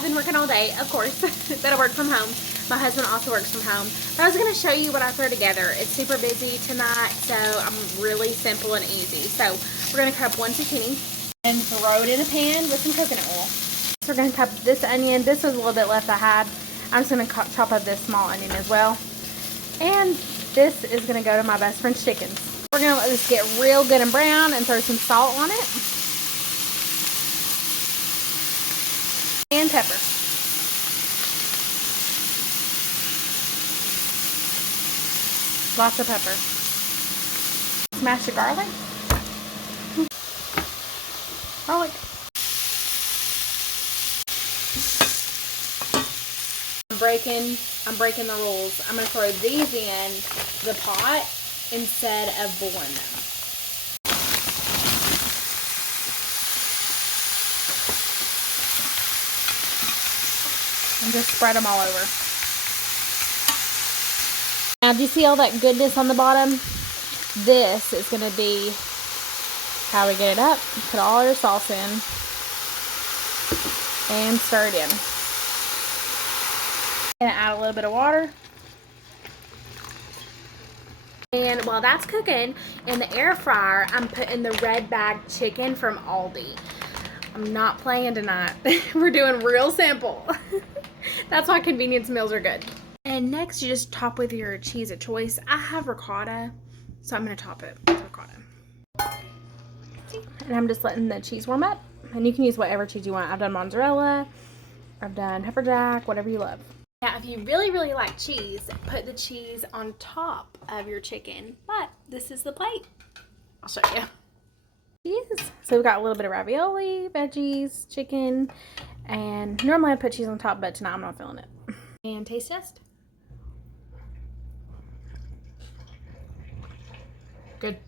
I've been working all day, of course, that I work from home. My husband also works from home. But I was going to show you what I throw together. It's super busy tonight, so I'm really simple and easy. So we're going to cut up 1 zucchini and throw it in a pan with some coconut oil. So we're going to cut this onion. This was a little bit left I had. I'm just going to chop up this small onion as well. And this is going to go to my best friend's chickens. We're going to let this get real good and brown and throw some salt on it. And pepper. Lots of pepper. Smash the garlic. Garlic. I'm breaking the rules. I'm going to throw these in the pot instead of boiling them. And just spread them all over. Now, do you see all that goodness on the bottom? This is going to be how we get it up. Put all our sauce in and stir it in. Gonna add a little bit of water. And while that's cooking in the air fryer, I'm putting the red bag chicken from Aldi. I'm not playing tonight. We're doing real simple. That's why convenience meals are good. And next, you just top with your cheese of choice. I have ricotta, so I'm gonna top it with ricotta. And I'm just letting the cheese warm up. And you can use whatever cheese you want. I've done mozzarella, I've done pepper jack, whatever you love. Now, if you really, really like cheese, put the cheese on top of your chicken. But this is the plate. I'll show you. Cheese. So we've got a little bit of ravioli, veggies, chicken, and normally I put cheese on top, but tonight I'm not feeling it. And taste test. Good.